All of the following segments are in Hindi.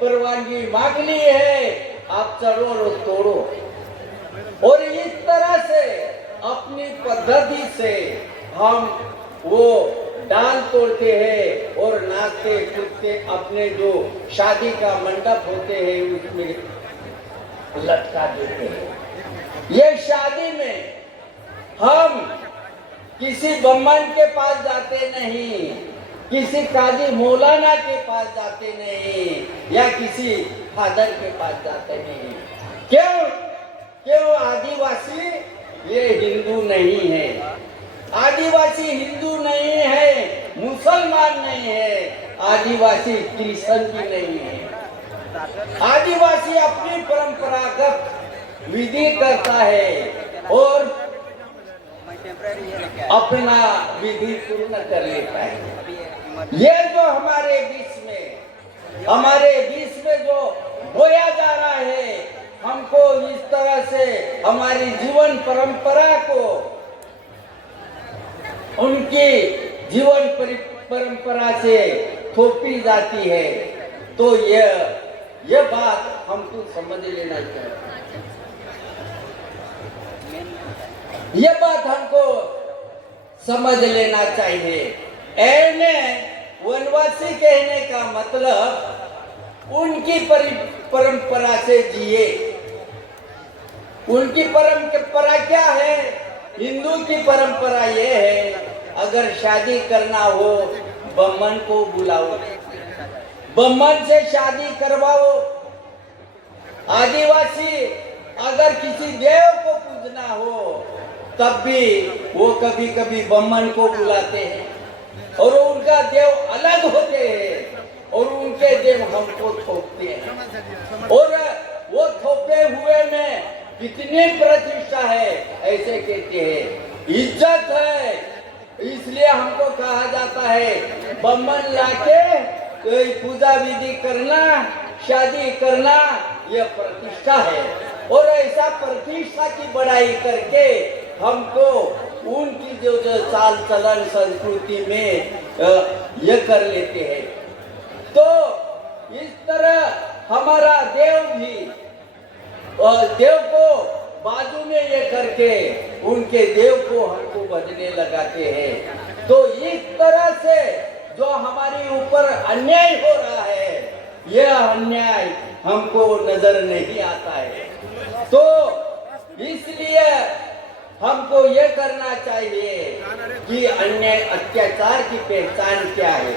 परवानगी मांग ली है, आप चढ़ो और तोड़ो। और इस तरह से अपनी पद्धति से हम वो डाल तोड़ते हैं और नाचते कूदते अपने जो शादी का मंडप होते हैं उसमें लटका देते हैं। ये शादी में हम किसी ब्राह्मण के पास जाते नहीं, किसी काजी मौलाना के पास जाते नहीं, या किसी फादर के पास जाते नहीं। क्यों? क्यों? आदिवासी ये हिंदू नहीं है, आदिवासी हिंदू नहीं है, मुसलमान नहीं है, आदिवासी क्रिश्चियन भी नहीं है। आदिवासी अपनी परंपरागत विधि करता है और अपना विधि पूर्ण कर लेता है। ये जो हमारे बीच में जो बोया जा रहा है, हमको इस तरह से हमारी जीवन परंपरा को, उनकी जीवन परंपरा से थोपी जाती है। तो ये बात हमको समझ लेना चाहिए, ये बात हमको समझ लेना चाहिए। ऐने वनवासी कहने का मतलब उनकी परंपरा से जिए। उनकी परंपरा क्या है? हिंदू की परंपरा ये है, अगर शादी करना हो ब्राह्मण को बुलाओ, ब्राह्मण से शादी करवाओ। आदिवासी अगर किसी देव को पूजना हो तब भी वो कभी कभी ब्राह्मण को बुलाते हैं और उनका देव अलग होते हैं और उनके देव हमको थोपते हैं। और वो थोपे हुए में कितनी प्रतिष्ठा है ऐसे कहते हैं, इज्जत है। इसलिए हमको कहा जाता है ब्राह्मण लाके कोई पूजा विधि करना, शादी करना, यह प्रतिष्ठा है। और ऐसा प्रतिष्ठा की बढ़ाई करके हमको उनकी जो चाल चलन संस्कृति में ये कर लेते हैं। तो इस तरह हमारा देव भी, देव को बाजू में ये करके उनके देव को हमको भजने लगाते हैं। तो इस तरह से जो हमारे ऊपर अन्याय हो रहा है, यह अन्याय हमको नजर नहीं आता है। तो इसलिए हमको ये करना चाहिए कि अन्याय अत्याचार की पहचान क्या है,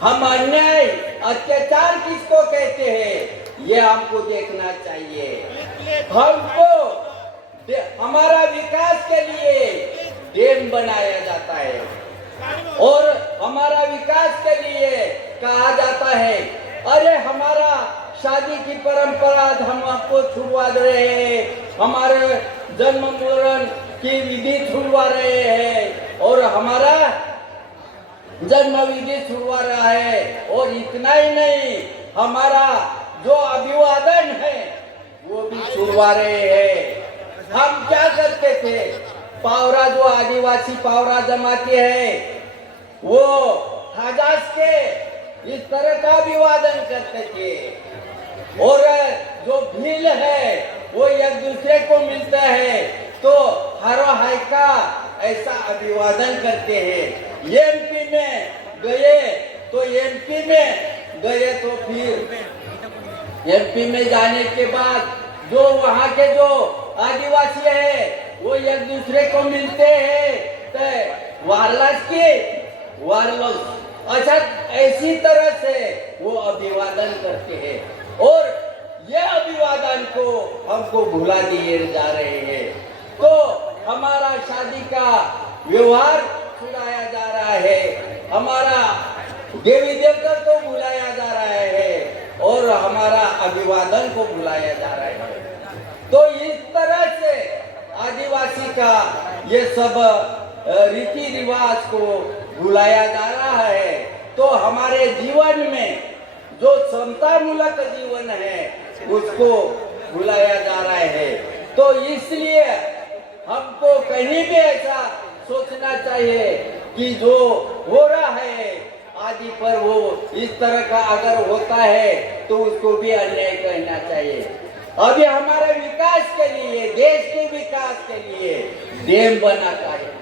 हम अन्याय अत्याचार किसको कहते हैं, ये हमको देखना चाहिए। हमको हमारा विकास के लिए डैम बनाया जाता है और हमारा विकास के लिए कहा जाता है, अरे हमारा शादी की परंपरा हम आपको छुड़वा रहे हैं, हमारे जन्म मरण की विधि छुड़वा रहे हैं और हमारा जन्म विधि छुड़वा रहा है। और इतना ही नहीं, हमारा जो अभिवादन है वो भी छुड़वा रहे हैं। हम क्या करते थे, पावरा जो आदिवासी पावरा जमाते हैं वो हजास के इस तरह का अभिवादन करते थे। और जो भील है वो एक दूसरे को मिलता है तो हरो हाय का ऐसा अभिवादन करते हैं। एमपी में गए तो फिर एमपी में जाने के बाद जो वहाँ के जो आदिवासी है वो एक दूसरे को मिलते हैं तो वारलास अच्छा ऐसी तरह से वो अभिवादन करते हैं। और ये अभिवादन को हमको भुला दिए जा रहे हैं। तो हमारा शादी का व्यवहार छुड़ाया जा रहा है, हमारा देवी देवता को भुलाया जा रहा है और हमारा अभिवादन को भुलाया जा रहा है। तो इस तरह से आदिवासी का ये सब रीति रिवाज को भुलाया जा रहा है। तो हमारे जीवन में जो समता मूलक जीवन है उसको भुलाया जा रहा है। तो इसलिए हमको कहीं भी ऐसा सोचना चाहिए कि जो हो रहा है आदि पर वो इस तरह का अगर होता है तो उसको भी अन्याय कहना चाहिए। अभी हमारे विकास के लिए, देश के विकास के लिए डैम बनाता है,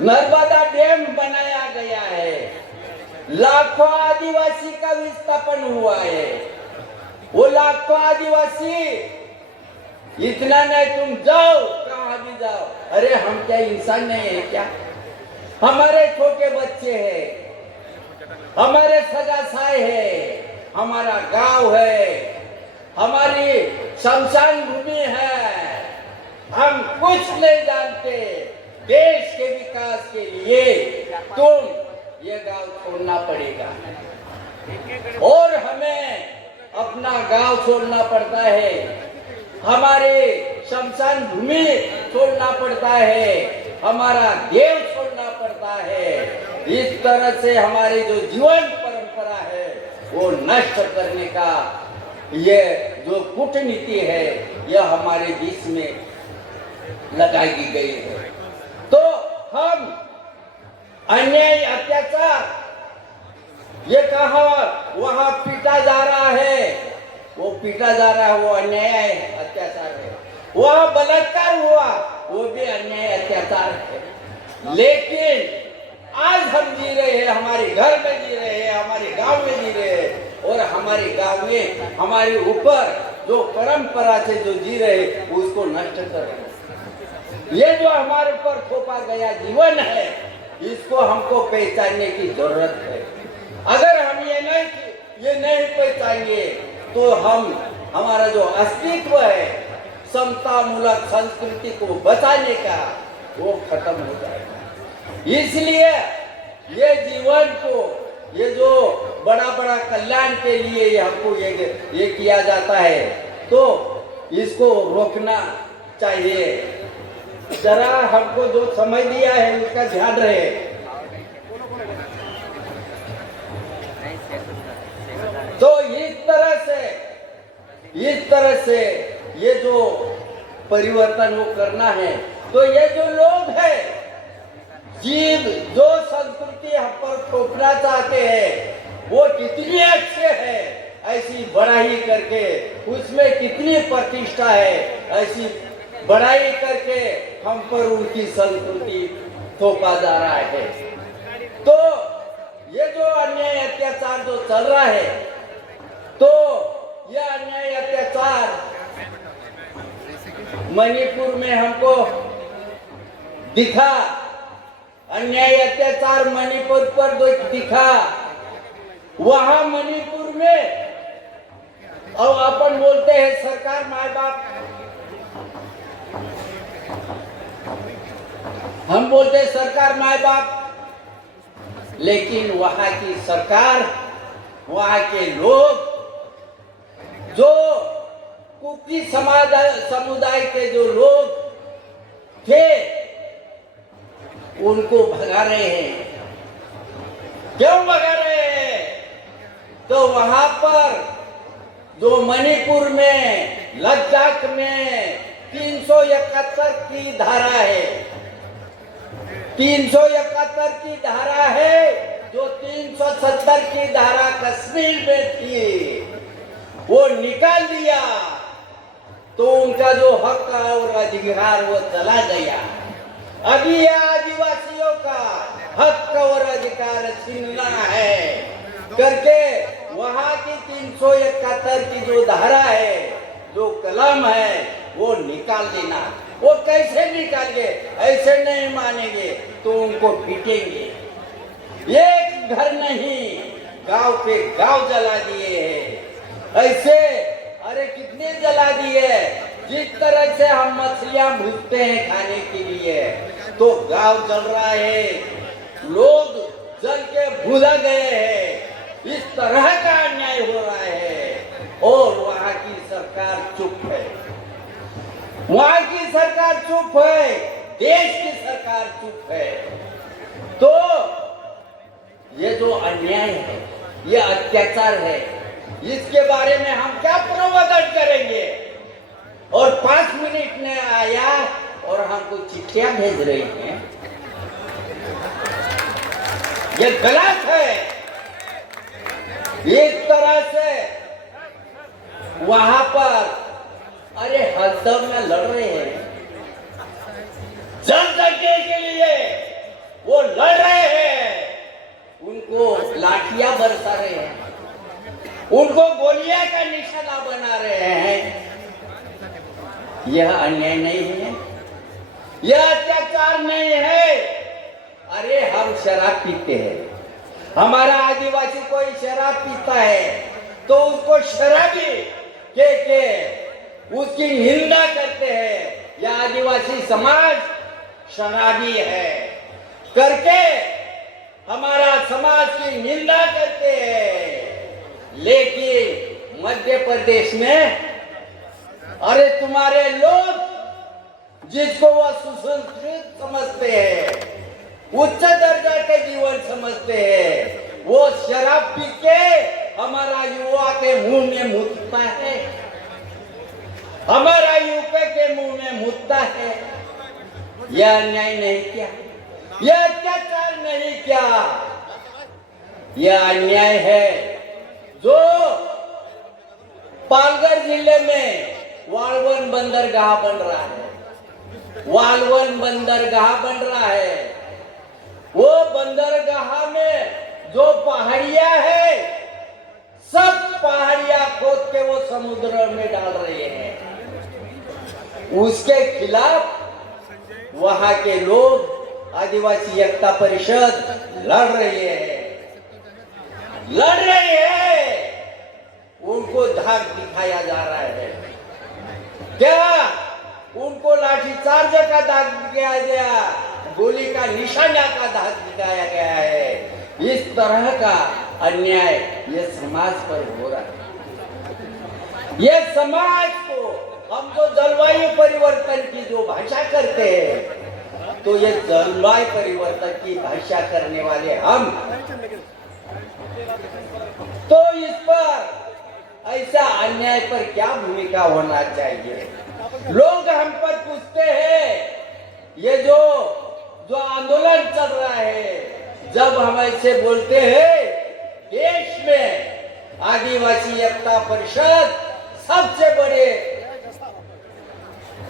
नर्मदा डैम बनाया गया है, लाखों आदिवासी का विस्थापन हुआ है। वो लाखों आदिवासी, इतना नहीं तुम जाओ कहाँ भी जाओ, अरे हम क्या इंसान नहीं है क्या? हमारे छोटे बच्चे हैं, हमारे सगा साए है, हमारा गांव है, हमारी शमशान भूमि है, हम कुछ नहीं जानते। देश के विकास के लिए तुम ये गांव छोड़ना पड़ेगा और हमें अपना गांव छोड़ना पड़ता है, हमारे शमशान भूमि छोड़ना पड़ता है, हमारा देव छोड़ना पड़ता है। इस तरह से हमारी जो जीवन परंपरा है वो नष्ट करने का ये जो कूटनीति है यह हमारे देश में लगाई गई है। तो हम अन्याय, अत्याचार, ये कहा वहां पीटा जा रहा है, वो पीटा जा रहा है, वो अन्याय है, अत्याचार है। वहां बलात्कार हुआ, वो भी अन्याय, अत्याचार है। लेकिन आज हम जी रहे हैं, हमारे घर में जी रहे हैं, हमारे गांव में जी रहे हैं और हमारे गांव में हमारे ऊपर जो परंपरा से जो जी रहे हैं उसको नष्ट कर रहे हैं। ये जो हमारे ऊपर थोपा गया जीवन है इसको हमको पहचानने की जरूरत है। अगर हम ये नहीं पहचानेंगे तो हम, हमारा जो अस्तित्व है समतामूलक संस्कृति को बचाने का वो खत्म हो जाएगा। इसलिए ये जीवन को, ये जो बड़ा बड़ा कल्याण के लिए ये हमको ये किया जाता है तो इसको रोकना चाहिए। जरा हमको जो समय दिया है उसका ध्यान रहे। तो इस तरह से ये जो परिवर्तन वो करना है तो ये जो लोग हैं, जीव जो संस्कृति हम पर थोपना चाहते हैं वो कितनी अच्छे है ऐसी बड़ाई करके, उसमें कितनी प्रतिष्ठा है ऐसी बड़ाई करके हम पर उनकी संस्कृति थोपा जा रहा है। तो ये जो अन्याय अत्याचार जो चल रहा है तो ये अन्याय अत्याचार मणिपुर में हमको दिखा, अन्याय अत्याचार मणिपुर पर दिखा। वहां मणिपुर में अब अपन बोलते हैं सरकार माँ बाप, हम बोलते हैं सरकार माँ बाप, लेकिन वहां की सरकार, वहां के लोग जो कुकी समुदाय के जो लोग थे उनको भगा रहे हैं। क्यों भगा रहे हैं? तो वहां पर जो मणिपुर में लद्दाख में 371 की धारा है, 371 की धारा है, जो 370 की धारा कश्मीर में थी वो निकाल दिया तो उनका जो हक और अधिकार वो चला गया। अभी ये आदिवासियों का हक और अधिकार छीनना है करके वहां की 371 की जो धारा है, जो कलम है वो निकाल देना। वो कैसे निकाल गए? ऐसे नहीं मानेंगे तो उनको पीटेंगे। एक घर नहीं, गांव पे गांव जला दिए हैं। ऐसे अरे कितने जला दिए। जिस तरह से हम मछलियां भूजते हैं खाने के लिए तो गांव जल रहा है, लोग जल के भूला गए हैं। इस तरह का अन्याय हो रहा है और वहां की सरकार चुप है, वहां की सरकार चुप है, देश की सरकार चुप है। तो ये जो अन्याय है, ये अत्याचार है, इसके बारे में हम क्या प्रवचन करेंगे? और 5 मिनट में आया और हमको चिट्ठियां भेज रही हैं। ये गलत है। इस तरह से वहां पर अरे हरदम में लड़ रहे हैं, जनसंख्या के लिए वो लड़ रहे हैं, उनको लाठियां बरसा रहे हैं, उनको गोलियां का निशाना बना रहे हैं। यह अन्याय नहीं है, यह अत्याचार नहीं है। अरे हम शराब पीते हैं, हमारा आदिवासी कोई शराब पीता है तो उसको शराबी के उसकी निंदा करते हैं। यह आदिवासी समाज शराबी है करके हमारा समाज की निंदा करते हैं। लेकिन मध्य प्रदेश में अरे तुम्हारे लोग जिसको वह सुसंस्कृत समझते हैं, उच्च दर्जा के जीवन समझते हैं, वो शराब पी के हमारा युवा के मुंह में मुतता है, हमारा युवा के मुंह में मुतता है। यह अन्याय नहीं क्या? यह अत्याचार नहीं क्या? यह अन्याय है जो पालघर जिले में वालवन बंदरगाह बन रहा है, वालवन बंदरगाह बन रहा है। वो बंदरगाह में जो पहाड़ियां है, सब पहाड़ियां खोद के वो समुद्र में डाल रहे हैं। उसके खिलाफ वहां के लोग आदिवासी एकता परिषद लड़ रही है, लड़ रही है। उनको धाक दिखाया जा रहा है, क्या उनको लाठीचार्ज का दाग दिखाया गया, गोली का निशाना का दाग दिखाया गया है। इस तरह का अन्याय ये समाज पर हो रहा है। ये समाज को हम जो जलवायु परिवर्तन की जो भाषा करते हैं, तो ये जलवायु परिवर्तन की भाषा करने वाले हम, तो इस पर ऐसा अन्याय पर क्या भूमिका होना चाहिए? लोग हम पर पूछते हैं, ये जो आंदोलन चल रहा है, जब हम ऐसे बोलते हैं, देश में आदिवासी एकता परिषद सबसे बड़े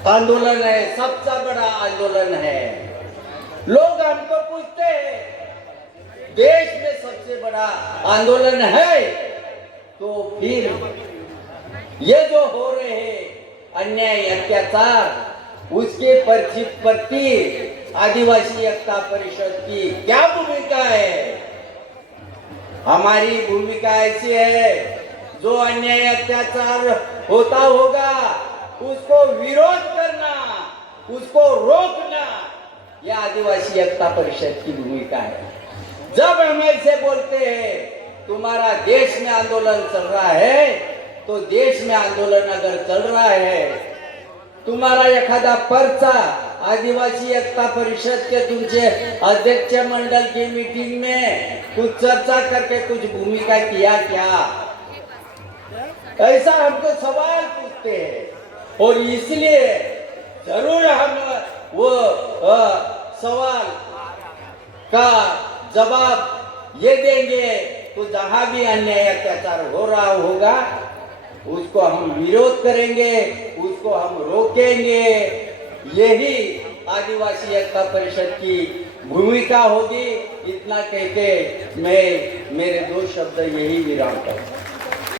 आंदोलन है, सबसे बड़ा आंदोलन है। लोग हमको पूछते हैं, देश में सबसे बड़ा आंदोलन है, तो फिर ये जो हो रहे हैं अन्याय अत्याचार, उसके प्रति आदिवासी एकता परिषद की क्या भूमिका है? हमारी भूमिका ऐसी है, जो अन्याय अत्याचार होता होगा उसको विरोध करना, उसको रोकना, यह आदिवासी एकता परिषद की भूमिका है। जब हम ऐसे बोलते हैं तुम्हारा देश में आंदोलन चल रहा है, तो देश में आंदोलन अगर चल रहा है, तुम्हारा एखादा पर्चा आदिवासी एकता परिषद के तुमचे अध्यक्ष मंडल की मीटिंग में कुछ चर्चा करके कुछ भूमिका किया क्या? ऐसा हमको सवाल पूछते हैं, और इसलिए जरूर हम वो सवाल का जवाब ये देंगे। तो जहां भी अन्याय अत्याचार हो रहा होगा उसको हम विरोध करेंगे, उसको हम रोकेंगे। यही आदिवासी एकता परिषद की भूमिका होगी। इतना कहके मैं मेरे 2 शब्द यही विराम करूं।